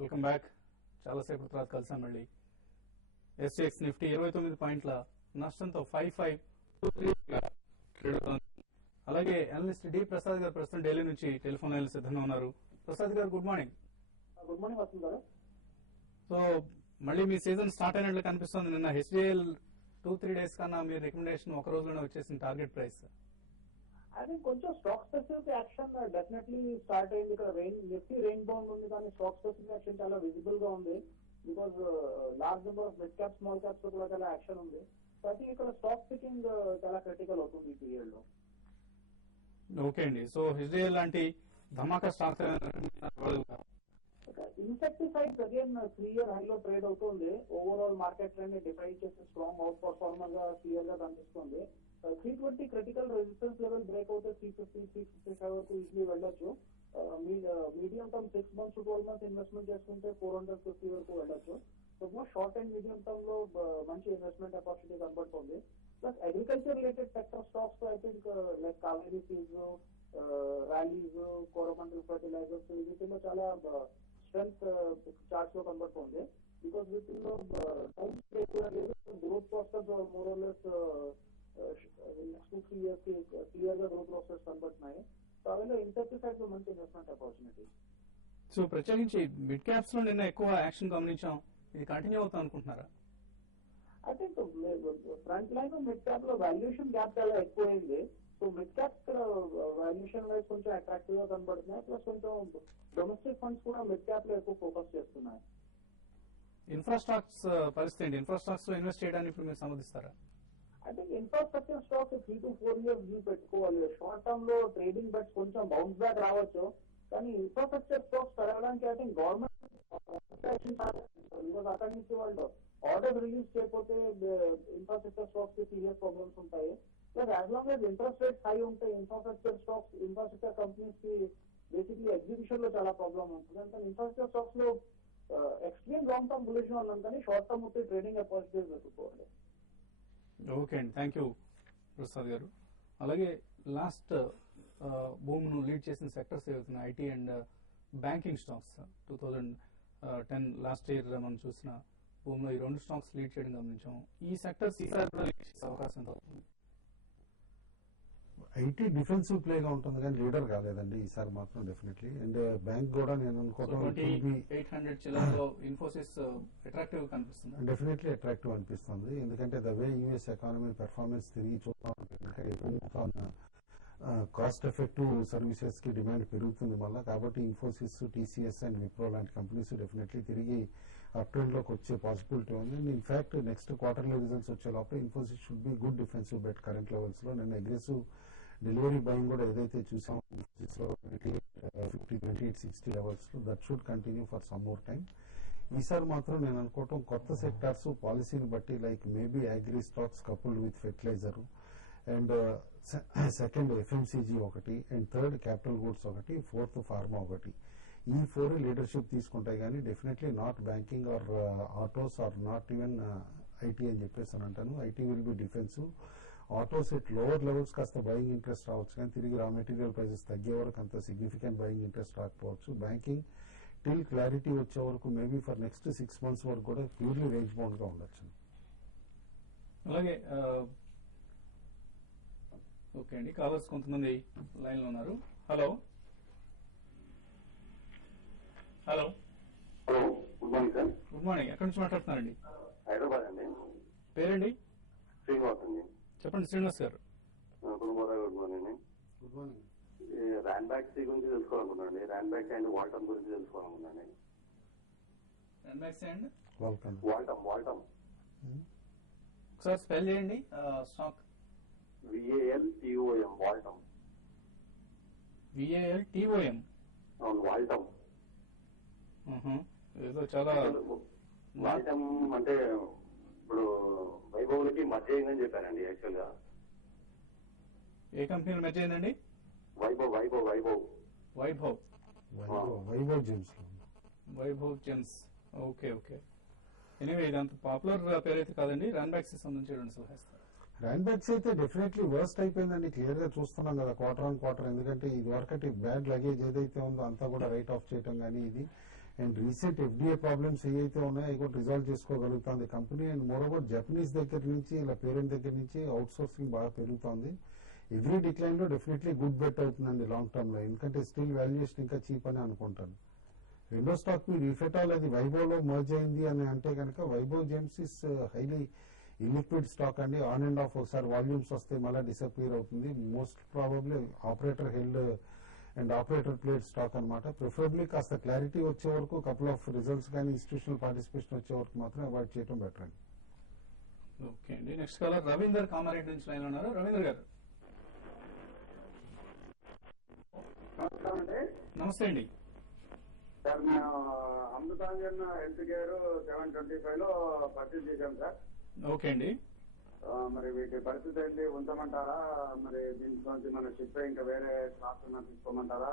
Welcome back. చాలాసేపు తర్వాత కలిసాం మళ్ళీ. ఎస్టీఎక్స్ నిఫ్టీ 29 పాయింట్ల నష్టంతో 5523 అలాగే అనలిస్ట్ డి ప్రసాద్ గారు ప్రస్తుతం ఢిల్లీ నుంచి టెలిఫోన్ లైన్ సిద్ధంగా ఉన్నారు. ప్రసాద్ గారు గుడ్ మార్నింగ్. గుడ్ మార్నింగ్ వస్తుంది గారు. సో మళ్ళీ మీ సీజన్ స్టార్ట్ అయినట్లు కనిపిస్తుంది. నిన్న హెచ్డిఎల్ 2-3 డేస్ కన్నా మీ రికమెండేషన్ ఒక రోజులోనే వచ్చేసిన టార్గెట్ ప్రైస్. అది కొంచెం stock specific action definitely start అయింది. ఇక్కడ నిఫ్టీ రెయిన్ బౌండ్ ఉంది, కానీ స్టాక్ స్పెసిఫిక్ యాక్షన్ చాలా విజిబుల్ గా ఉంది. Because large number of mid cap small caps కూడా చాలా యాక్షన్ ఉంది. సో ఐ థింక్ ఇక్కడ స్టాక్ పికింగ్ చాలా క్రిటికల్ అవుతుంది ఈ పీరియడ్ లో. ఓకే అండి. సో హెచ్డిఎల్ లాంటి ధమాకా stock insecticides again 3 year high లో ట్రేడ్ అవుతుంది. ఓవరాల్ మార్కెట్ ట్రెండ్ డిఫైన్ చేసే స్ట్రాంగ్ అవుట్ పర్ఫార్మర్ గా క్లియర్ గా కనిపిస్తుంది. 320 క్రిటికల్ రెసిస్టెన్స్ లెవెల్ బ్రేక్ అవుతే 350, 355 వరకు ఈజీలీ వెళ్ళొచ్చు. Medium term 6 months to 12 months investment చేసుకుంటే 450 వరకు వెళ్ళొచ్చు. So most short and medium term లో మంచి ఇన్వెస్ట్మెంట్ ఆపర్చునిటీ కనబడుతుంది. Plus agriculture related sector stocks I think like Kaveri seeds, Rallis, Coromandel fertilizers వీటిలో చాలా స్ట్రెంత్ చార్ట్స్ లో కనబడుతుంది. బికాస్ వీటిలో growth prospects more or less next 2-3 years కి క్లియర్ గా గ్రోత్ ప్రాస్పెక్ట్స్ కనబడుతున్నాయి. సో అవిలో ఇన్సెక్టిసైడ్స్ మంచి ఇన్వెస్ట్మెంట్ ఆపర్చునిటీ. సో ప్రత్యేకించి మిడ్ క్యాప్స్ లో నిన్న ఎక్కువ యాక్షన్ గమనించాం. ఇది కంటిన్యూ అవుతాం అనుకుంటున్నారా? I think front line mid cap లో వాల్యుయేషన్ గ్యాప్ చాలా ఎక్కువైంది. సో మిడ్ క్యాప్స్ ఇక్కడ వాల్యుయేషన్ వైజ్ కొంచెం అట్రాక్టివ్ గా కనబడుతున్నాయి. ప్లస్ కొంచెం డొమెస్టిక్ ఫండ్స్ కూడా మిడ్ క్యాప్ లో ఎక్కువ ఫోకస్ చేస్తున్నాయి. ఇన్ఫ్రాస్ట్రక్చర్స్ పరిస్థితి ఏంటి? ఇన్ఫ్రాస్ట్రక్చర్ లో ఇన్వెస్ట్ చేయడానికి ఇప్పుడు మీరు సమ్మతిస్తారా? I think infrastructure stocks 3 to 4 years view పెట్టుకోవాలి. షార్ట్ టర్మ్ లో ట్రేడింగ్ బెట్స్ కొంచెం బౌన్స్ బ్యాక్ రావచ్చు, కానీ ఇన్ఫ్రాస్ట్రక్చర్ స్టాక్స్ పెరగడానికి ఐ థింక్ గవర్నమెంట్ అక్కడి నుంచి వాళ్ళు ఆర్డర్ రిలీజ్ చేయకపోతే ఇన్ఫ్రాస్ట్రక్చర్ స్టాక్స్ కి సీరియస్ ప్రాబ్లమ్స్ ఉంటాయి. Plus as long as interest rates high ఉంటాయి ఇన్ఫ్రాస్ట్రక్చర్ స్టాక్స్, ఇన్ఫ్రాస్ట్రక్చర్ కంపెనీస్ కి బేసిక్లీ ఎగ్జిబిషన్ లో చాలా ప్రాబ్లమ్ ఉంటుంది. అంటే ఇన్ఫ్రాస్ట్రక్చర్ స్టాక్స్ లో ఎక్స్ట్రీమ్ లాంగ్ టర్మ్ బులిష్ ఉన్నాం, కానీ షార్ట్ టర్మ్ వచ్చి ట్రేడింగ్ ఆపర్చునిటీస్ వెతుక్కోవాలి. ఓకే అండి, థ్యాంక్ యూ ప్రసాద్ గారు. అలాగే లాస్ట్ బూమ్ ను లీడ్ చేసిన సెక్టర్స్ ఏవైతున్నాయి IT and banking stocks. 2010 last year మనం చూసిన బూమ్ లో ఈ రెండు స్టాక్స్ లీడ్ చేయడం గమనించాం. ఈ సెక్టర్స్ అవకాశం అవుతుంది. ఐటీ డిఫెన్సివ్ ప్లేగా ఉంటుంది కానీ లీడర్ కాలేదండి ఈసారి మాత్రం డెఫినెట్లీ. అండ్ బ్యాంక్ కూడా నేను అనుకోవడం ఇన్ఫోసిస్ అట్రాక్టివ్ కనిపిస్తుంది. డెఫినెట్లీ అట్రాక్టివ్ అనిపిస్తుంది. ఎందుకంటే the way US economy performance తిరిగి చూద్దాం, కాస్ట్ ఎఫెక్టివ్ సర్వీసెస్ కి డిమాండ్ పెరుగుతుంది మళ్ళీ. కాబట్టి ఇన్ఫోసిస్, టీసీఎస్ అండ్ విప్రో లాంటి కంపెనీస్ డెఫినెట్లీ తిరిగి అప్ ట్రెండ్ లోకి వచ్చే పాసిబిలిటీ ఉంది. And in fact next quarterly results వచ్చే లోపల Infosys should be good defensive bet current levels లో. నేను అగ్రెసివ్ డెలివరీ బయింగ్ కూడా ఏదైతే చూసాం 50-28-60 లెవెల్స్ లో, that should continue for some more time. ఈసారి మాత్రం నేను అనుకోవటం కొత్త సెక్టార్స్ పాలసీని బట్టి like maybe agri stocks coupled with fertilizer and second FMCG ఒకటి, అండ్ థర్డ్ క్యాపిటల్ గూడ్స్ ఒకటి, ఫోర్త్ ఫార్మా ఒకటి. ఈ 4 లీడర్షిప్ తీసుకుంటాయి కానీ definitely not banking or autos or not even IT అని చెప్పేసి అని అంటాను. IT will be defensive. Autos at lower levels కాస్త బయింగ్ ఇంట్రెస్ట్ రావచ్చు, కానీ తిరిగి రా మెటీరియల్ ప్రైసెస్ తగ్గే వరకు అంత సిగ్నిఫికెంట్ బయింగ్ ఇంట్రెస్ట్ రాకపోవచ్చు. బ్యాంకింగ్ టిల్ క్లారిటీ వచ్చే వరకు మేబీ ఫర్ నెక్స్ట్ 6 months వరకు కూడా ప్యూర్లీ రేంజ్ బౌండ్ గా ఉండొచ్చు. అలాగే ఓకే అండి, కాలర్స్ కొంతమంది లైన్ లో ఉన్నారు. Hello hello good morning sir. Good morning. ఎక్కడి నుంచి మాట్లాడుతున్నారండి? హైదరాబాద్ అండి. పేరండి? శ్రీనివాస్ అండి. చెప్పండి Srinivas garu. Good morning. Good morning. ర్యాన్ బ్యాక్స్ గురించి తెలుసుకోవాలనుకున్నాండి. ర్యాన్ బ్యాక్స్ అండ్ వాల్టమ్ గురించి తెలుసుకోవాలనుకున్నాను. వాల్టమ్ ఒకసారి స్పెల్ చేయండి స్టాక్. VALTOM వాల్టమ్. VALTOM. అవును, వాల్టమ్. ఏదో చాలా వాల్టమ్ అంటే ఇప్పుడు వైభవ్లకి మధ్య అయిందని చెప్పానండి. యాక్చువల్ గా ఏ కంపెనీ మధ్య అయిందండి? Vaibhav gems. Okay okay. Anyway ఇది అంత పాపులర్ పేరైతే కాదండి. రన్ బ్యాక్స్ సంబంధించి 2 సలహాలు. రన్ బ్యాక్స్ అయితే డెఫినెట్లీ వర్స్ట్ అయిపోయిందండి. క్లియర్ గా చూస్తున్నాం కదా క్వార్టర్ ఆన్ క్వార్టర్. ఎందుకంటే ఇది వరకటి బ్యాడ్ లగేజ్ ఏదైతే ఉందో అంతా కూడా రైట్ ఆఫ్ చేయటం కానీ ఇది. అండ్ రీసెంట్ ఎఫ్డిఏ ప్రాబ్లమ్స్ ఏవైతే ఉన్నాయో అవి కూడా రిజాల్వ్ చేసుకోగలుగుతుంది కంపెనీ. అండ్ మోరోవర్ జపనీస్ దగ్గర నుంచి ఇలా పేరెంట్ దగ్గర నుంచి అవుట్ సోర్సింగ్ బాగా పెరుగుతోంది. ఎవ్రీ డిక్లైన్ లో డెఫినెట్లీ గుడ్ బెట్ అవుతుందండి లాంగ్ టర్మ్ లో, ఎందుకంటే స్టిల్ వాల్యుయేషన్ ఇంకా చీప్ అని అనుకుంటాను. రెండో స్టాక్ మీరు ఇఫెటాల్ అది వైభవ్ లో మర్జ్ అయింది అని అంటే కనుక Vaibhav Gems is highly illiquid stock అండి. ఆన్ అండ్ ఆఫ్ ఒకసారి వాల్యూమ్స్ వస్తే మళ్ళీ డిసపియర్ అవుతుంది. Most probably operator held and operator played stock అనమాట. ప్రిఫరబ్లీ కాస్త క్లారిటీ వచ్చే వరకు కపుల్ ఆఫ్ రిజల్ట్స్ కానీ ఇన్స్టిట్యూషనల్ పార్టిసిపేషన్ వచ్చే వరకు మాత్రం అవాయిడ్ చేయడం బెటర్ అండి. ఓకే అండి. నెక్స్ట్ కాలర్ రవీందర్ కామారెడ్డి నుంచి లైన్ ఉన్నారు. రవీందర్ గారు నమస్తే అండి. సార్ మేము అమృతాంజన్ హెల్త్ కేర్ 725 లో పర్చేజ్ చేశాం సార్. ఓకే అండి. మరి వీటి పరిస్థితి ఏంటి, ఉంచమంటారా, మరి దీంట్లోంచి మన షిఫ్ట్ ఇంకా వేరే స్టాక్స్ తీసుకోమంటారా?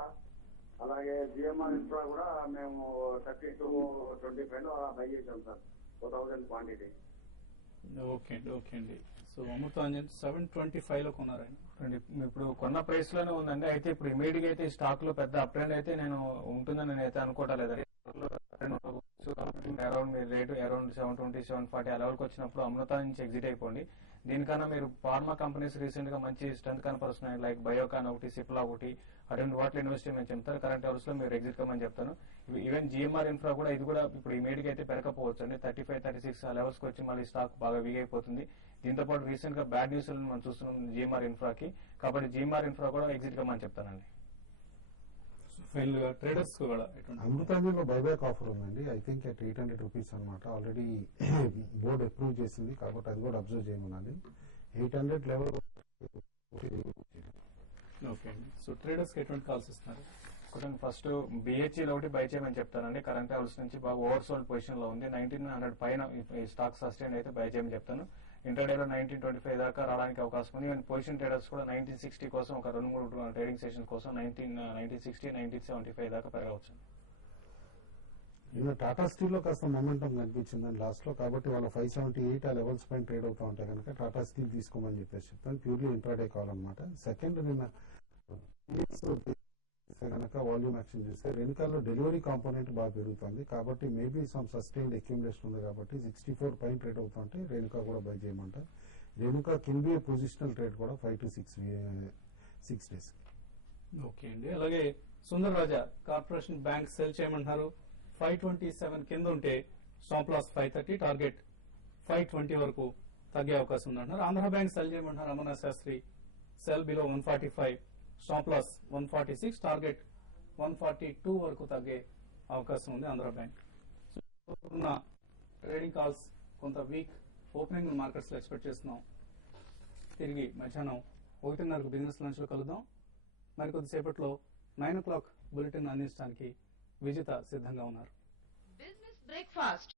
అలాగే జిఎంఆర్ ఇన్ఫ్రా కూడా మేము 3225 లో బై చేశాం సార్, 4000 క్వాంటిటీ. ఓకే అండి. ఓకే అండి. సో అమృతాంజన్ 725 లో కొన్నారండి. ఇప్పుడు కొన్న ప్రైస్ లోనే ఉందండి. అయితే ఇప్పుడు ఇమీడియట్ గా అయితే స్టాక్ లో పెద్ద అప్ ట్రెండ్ అయితే నేను ఉంటుందని నేను అయితే అనుకోవటం లేదండి. అరౌండ్ మీరు రేటు అరౌండ్ 720, 740 ఆ లెవెల్కి వచ్చినప్పుడు అమృత నుంచి ఎగ్జిట్ అయిపోండి. దీనికన్నా మీరు ఫార్మా కంపెనీస్ రీసెంట్ గా మంచి స్ట్రెంత్ కనపరుస్తున్నాయి, లైక్ బయోకాన్ ఒకటి, సిప్లా ఒకటి, అటువంటి వాటిలో ఇన్వెస్ట్ చేయమని చెప్తాను. కరెంట్ అవర్స్ లో మీరు ఎగ్జిట్ కమ్మని చెప్తాను. ఈవెన్ జిఎంఆర్ ఇన్ఫ్రా కూడా ఇది కూడా ఇప్పుడు ఇమీడియట్ అయితే పెరగకపోవచ్చు అండి. 35, 36 ఆ లెవెల్స్ కి వచ్చి మళ్ళీ స్టాక్ బాగా వీక్ అయిపోతుంది. దీంతో పాటు రీసెంట్ గా బ్యాడ్ న్యూస్ మనం చూస్తున్నాం జిఎంఆర్ ఇన్ఫ్రాకి, కాబట్టి జిఎంఆర్ ఇన్ఫ్రా కూడా ఎగ్జిట్ కమ్మని చెప్తానండి. ఫైనల్ గా ట్రేడర్స్ కూడా అమృతాంజన్లో బైబ్యాక్ ఆఫర్ ఉందండి. ఐ థింక్ అట్ 800 రూపీస్ అనమాట. ఆల్రెడీ బోర్డు అప్రూవ్ చేసింది కాబట్టి అది కూడా అబ్జర్వ్ చేయమన్నది. 800 లెవెల్. ఓకే అండి. సో ట్రేడర్స్ కి ఎటువంటి కాల్స్ ఇస్తున్నారు? ఫస్ట్ బిహెచ్ఈలో ఒకటి బై చేయమని చెప్తానండి. కరెంట్ లెవెల్స్ నుంచి బాగా ఓవర్సోల్డ్ పొజిషన్ లో ఉంది. 1900 పైన ఈ స్టాక్ సస్టైన్ అయితే బై చేయమని చెప్తాను. ఇంటర్డేలో 1925 దాకా రావడానికి అవకాశం ఉంది. ఈవెన్ పొజిషన్ ట్రేడర్స్ కూడా 1960 కోసం ఒక 2-3 ట్రేడింగ్ సెషన్ కోసం 1960, 1975 దాకా పెరగవచ్చు. నిన్న టాటా స్టీల్ లో కాస్త మొమెంటం కనిపించిందండి లాస్ట్ లో, కాబట్టి వాళ్ళ 578 ఆ లెవెల్స్ పైన ట్రేడ్ అవుతా ఉంటాయి కనుక టాటా స్టీల్ తీసుకోమని చెప్పేసి చెప్తాను. ప్యూర్లీ ఇంట్రాడే కావాలన్నమాట. సెకండ్ నిన్న కనుక వాల్యూమ్ యాక్షన్ చేస్తే రెన్కాల్లో డెలివరీ కాంపోనెంట్ బాగా పెరుగుతుంది కాబట్టి మేబీ సమ్ సస్టైన్డ్ అక్యుములేషన్ ఉంది కాబట్టి 64 పైన ట్రేడ్ అవుతా ఉంటే రేణుకా కూడా బై చేయమంట. Renuka can be positional trade కూడా 5 to 6 days. ఓకే అండి. అలాగే Sundar Raja corporation bank sell చేయమంటున్నారు. 527 కింద ఉంటే స్టాప్ లాస్ 530, టార్గెట్ 520 వరకు తగ్గే అవకాశం ఉందంటున్నారు. ఆంధ్ర బ్యాంక్ సెల్ చేయమంటున్నారు. Amarnath Shastri sell below 145, stop loss 146, target 142 వరకు తగ్గే అవకాశం ఉంది ఆంధ్ర బ్యాంక్. ఉన్న ట్రేడింగ్ కాల్స్ కొంత వీక్ ఓపెనింగ్ మార్కెట్స్ లో ఎక్స్పెక్ట్ చేస్తున్నాం. తిరిగి మధ్యాహ్నం 1:30కు బిజినెస్ లంచ్ లో కలుద్దాం. మరికొద్దిసేపట్లో 9 o'clock బులెటిన్ అందించడానికి విజిత సిద్ధంగా ఉన్నారు. Business breakfast